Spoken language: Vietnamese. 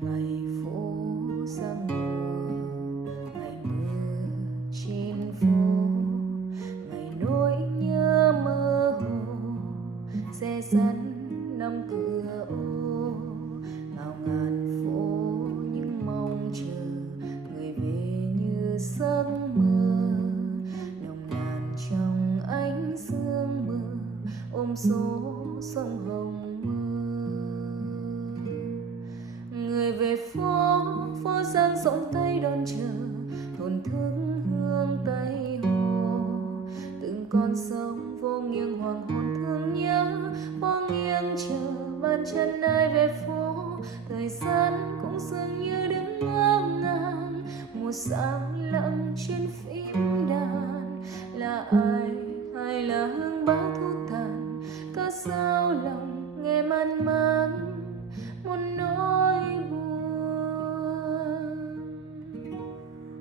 Ngày phố sang mùa, ngày mưa trên phố, ngày nỗi nhớ mơ hồ xe sắt năm cửa ô. Ngào ngàn phố nhưng mong chờ người về như giấc mơ, nồng nàn trong ánh sương mờ ôm số sông Hồng mơ. Người về phố, phố gian rộng tay đón chờ, thổn thức hương Tây Hồ. Từng con sông vô nghiêng hoàng hôn thương nhớ, phố nghiêng chờ bàn chân ai về phố. Thời gian cũng dường như đứng ngỡ ngàng, một sáng lặng trên phím đàn là ai